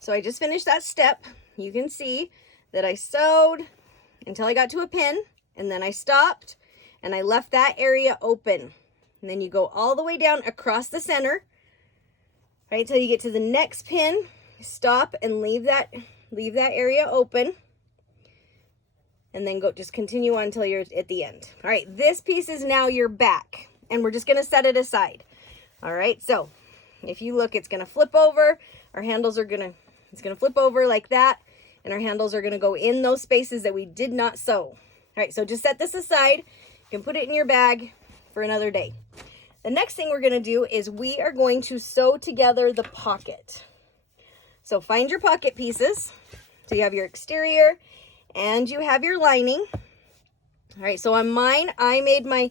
So I just finished that step. You can see that I sewed until I got to a pin, and then I stopped and I left that area open. And then you go all the way down across the center, right, till you get to the next pin. Stop and leave that area open. And then just continue on until you're at the end. All right, this piece is now your back, and we're just gonna set it aside. All right, so if you look, it's gonna flip over. Our handles are it's gonna flip over like that, and our handles are gonna go in those spaces that we did not sew. All right, so just set this aside. You can put it in your bag for another day. The next thing we're gonna do is we are going to sew together the pocket. So find your pocket pieces. So you have your exterior and you have your lining. All right, so on mine, I made my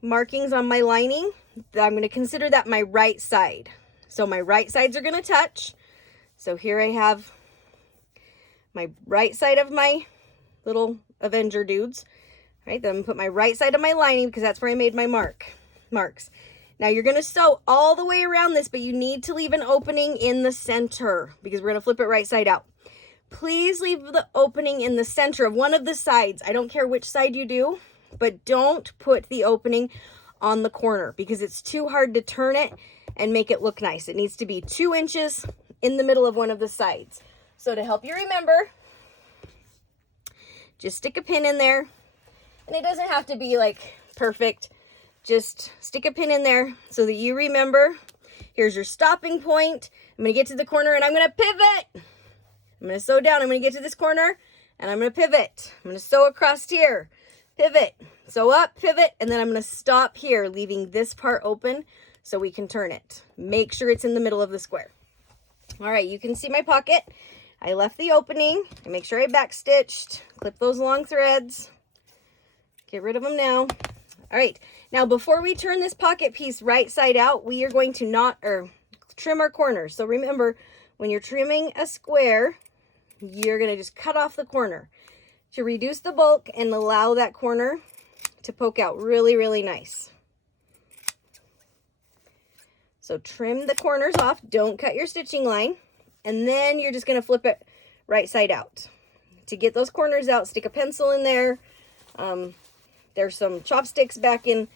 markings on my lining. I'm gonna consider that my right side. So my right sides are gonna touch. So here I have my right side of my little Avenger dudes. All right, then I'm gonna put my right side of my lining because that's where I made my marks. Now you're gonna sew all the way around this, but you need to leave an opening in the center because we're gonna flip it right side out. Please leave the opening in the center of one of the sides. I don't care which side you do, but don't put the opening on the corner because it's too hard to turn it and make it look nice. It needs to be 2 inches in the middle of one of the sides. So to help you remember, just stick a pin in there, and it doesn't have to be like perfect. Just stick a pin in there so that you remember. Here's your stopping point. I'm gonna get to the corner and I'm gonna pivot. I'm gonna sew down, I'm gonna get to this corner and I'm gonna pivot. I'm gonna sew across here, pivot, sew up, pivot, and then I'm gonna stop here, leaving this part open so we can turn it. Make sure it's in the middle of the square. All right, you can see my pocket. I left the opening. I make sure I backstitched, clip those long threads, get rid of them now. All right, now before we turn this pocket piece right side out, we are going to trim our corners. So remember, when you're trimming a square, you're gonna just cut off the corner to reduce the bulk and allow that corner to poke out really, really nice. So trim the corners off, don't cut your stitching line, and then you're just gonna flip it right side out. To get those corners out, stick a pencil in there. There's some chopsticks back in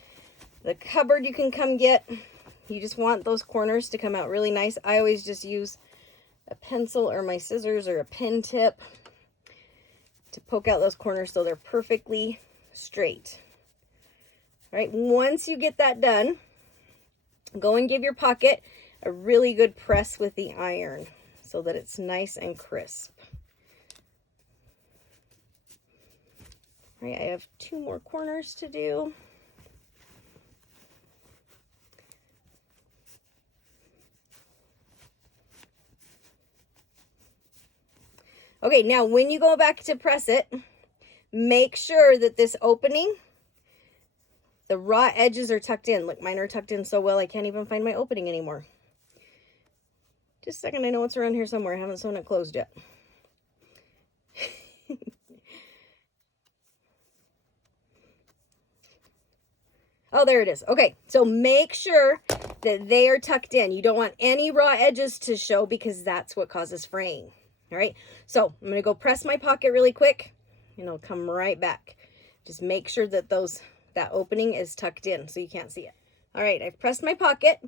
the cupboard you can come get. You just want those corners to come out really nice. I always just use a pencil or my scissors or a pen tip to poke out those corners so they're perfectly straight. All right, once you get that done, go and give your pocket a really good press with the iron so that it's nice and crisp. All right, I have 2 more corners to do. Okay, now when you go back to press it, make sure that this opening, the raw edges are tucked in. Look, mine are tucked in so well I can't even find my opening anymore. Just a second, I know it's around here somewhere. I haven't sewn it closed yet. Oh, there it is. Okay, so make sure that they are tucked in. You don't want any raw edges to show because that's what causes fraying. All right, so I'm going to go press my pocket really quick and I'll come right back. Just make sure that that opening is tucked in so you can't see it. All right, I've pressed my pocket.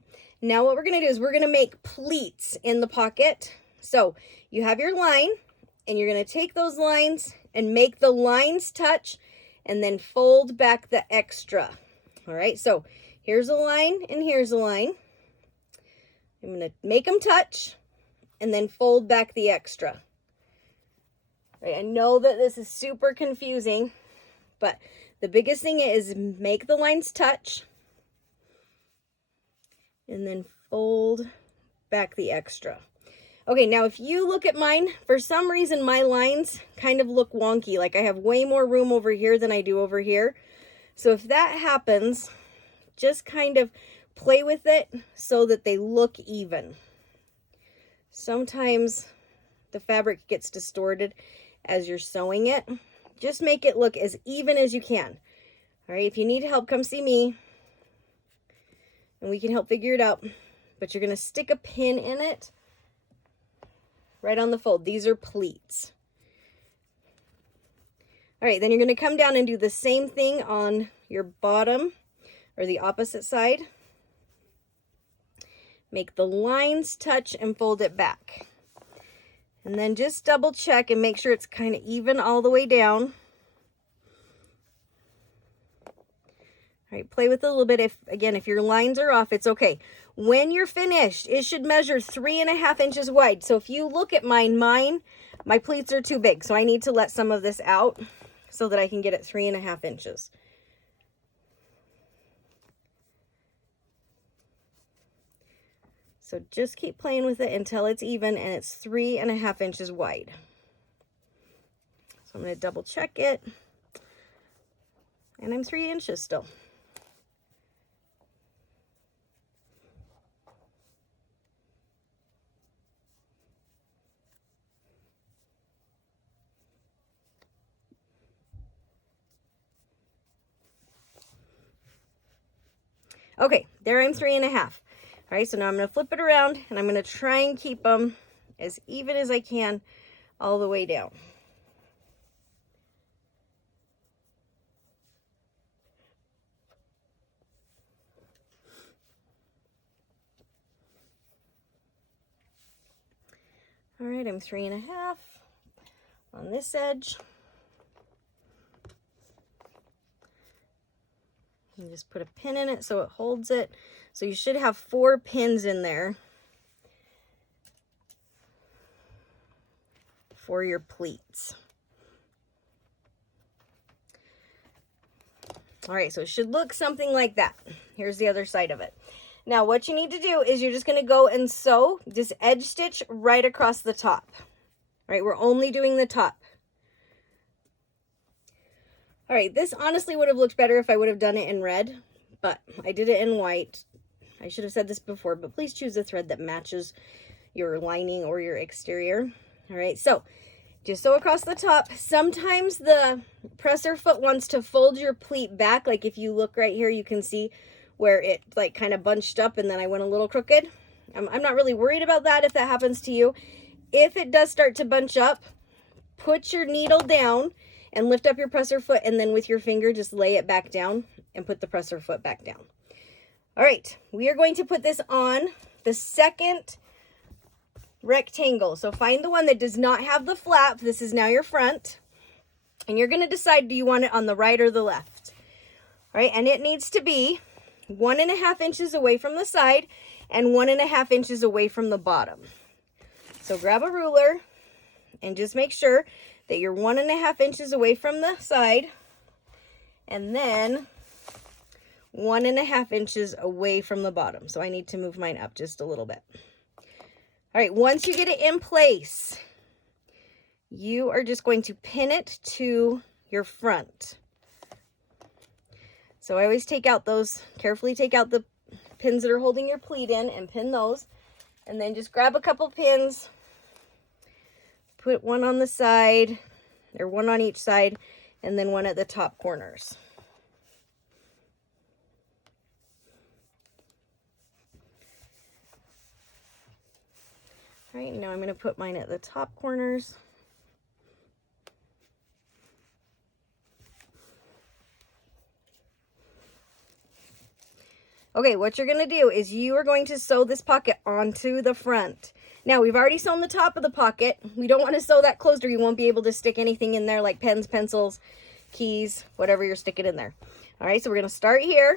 Now what we're going to do is we're going to make pleats in the pocket. So you have your line and you're going to take those lines and make the lines touch and then fold back the extra. All right, so here's a line and here's a line. I'm going to make them touch and then fold back the extra. All right, I know that this is super confusing, but the biggest thing is make the lines touch and then fold back the extra. Okay, now if you look at mine, for some reason my lines kind of look wonky, like I have way more room over here than I do over here. So if that happens, just kind of play with it so that they look even. Sometimes the fabric gets distorted as you're sewing it. Just make it look as even as you can. All right, if you need help, come see me and we can help figure it out. But you're gonna stick a pin in it right on the fold. These are pleats. All right, then you're going to come down and do the same thing on your bottom or the opposite side. Make the lines touch and fold it back. And then just double check and make sure it's kind of even all the way down. All right, play with it a little bit. If your lines are off, it's okay. When you're finished, it should measure 3.5 inches wide. So if you look at my pleats are too big. So I need to let some of this out so that I can get it 3.5 inches. So just keep playing with it until it's even and it's 3.5 inches wide. So I'm going to double check it. And I'm 3 inches still. Okay, there I'm 3.5. All right, so now I'm going to flip it around and I'm going to try and keep them as even as I can all the way down. All right, I'm 3.5 on this edge. You just put a pin in it so it holds it. So you should have 4 pins in there for your pleats. All right, so it should look something like that. Here's the other side of it. Now what you need to do is you're just going to go and sew, just edge stitch right across the top. All right, we're only doing the top. All right, this honestly would have looked better if I would have done it in red, but I did it in white. I should have said this before, but please choose a thread that matches your lining or your exterior. All right, so just sew across the top. Sometimes the presser foot wants to fold your pleat back. Like if you look right here, you can see where it like kind of bunched up and then I went a little crooked. I'm not really worried about that if that happens to you. If it does start to bunch up, put your needle down and lift up your presser foot, and then with your finger, just lay it back down and put the presser foot back down. All right, we are going to put this on the second rectangle. So find the one that does not have the flap. This is now your front. And you're gonna decide, do you want it on the right or the left? All right, and it needs to be 1.5 inches away from the side and 1.5 inches away from the bottom. So grab a ruler and just make sure that you're 1.5 inches away from the side and then 1.5 inches away from the bottom. So I need to move mine up just a little bit. All right, once you get it in place, you are just going to pin it to your front. So I always take out those, carefully take out the pins that are holding your pleat in and pin those. And then just grab a couple pins, put one on the side, or one on each side, and then one at the top corners. All right, now I'm going to put mine at the top corners. Okay, what you're going to do is you are going to sew this pocket onto the front. Now, we've already sewn the top of the pocket. We don't want to sew that closed or you won't be able to stick anything in there like pens, pencils, keys, whatever you're sticking in there. All right, so we're going to start here.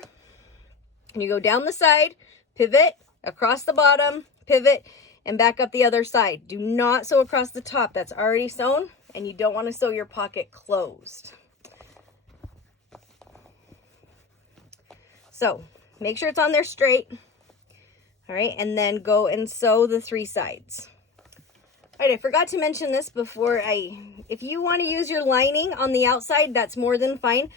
And you go down the side, pivot, across the bottom, pivot, and back up the other side. Do not sew across the top. That's already sewn, and you don't want to sew your pocket closed. So make sure it's on there straight. All right, and then go and sew the 3 sides. All right, I forgot to mention this before. If you want to use your lining on the outside, that's more than fine.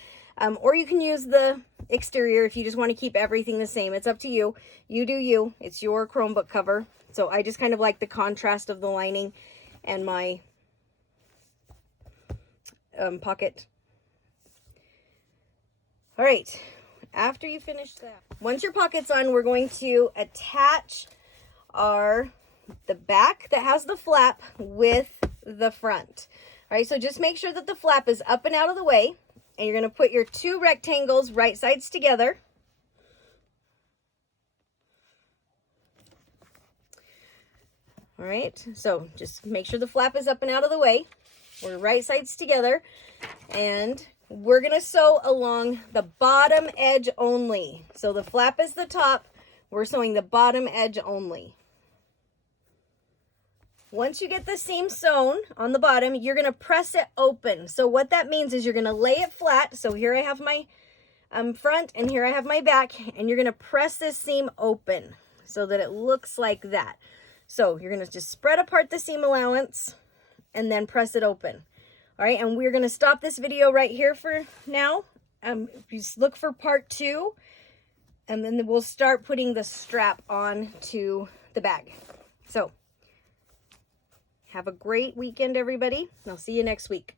Or you can use the exterior if you just want to keep everything the same. It's up to you. You do you. It's your Chromebook cover. So I just kind of like the contrast of the lining and my pocket. All right. After you finish that, once your pocket's on, we're going to attach our the back that has the flap with the front. All right, so just make sure that the flap is up and out of the way, and you're going to put your 2 rectangles right sides together. All right, so just make sure the flap is up and out of the way. We're right sides together, and we're going to sew along the bottom edge only. So the flap is the top, we're sewing the bottom edge only. Once you get the seam sewn on the bottom, you're going to press it open. So what that means is you're going to lay it flat. So here I have my front and here I have my back, and you're going to press this seam open so that it looks like that. So you're going to just spread apart the seam allowance and then press it open. All right, and we're going to stop this video right here for now. Just look for part 2, and then we'll start putting the strap on to the bag. So have a great weekend, everybody. I'll see you next week.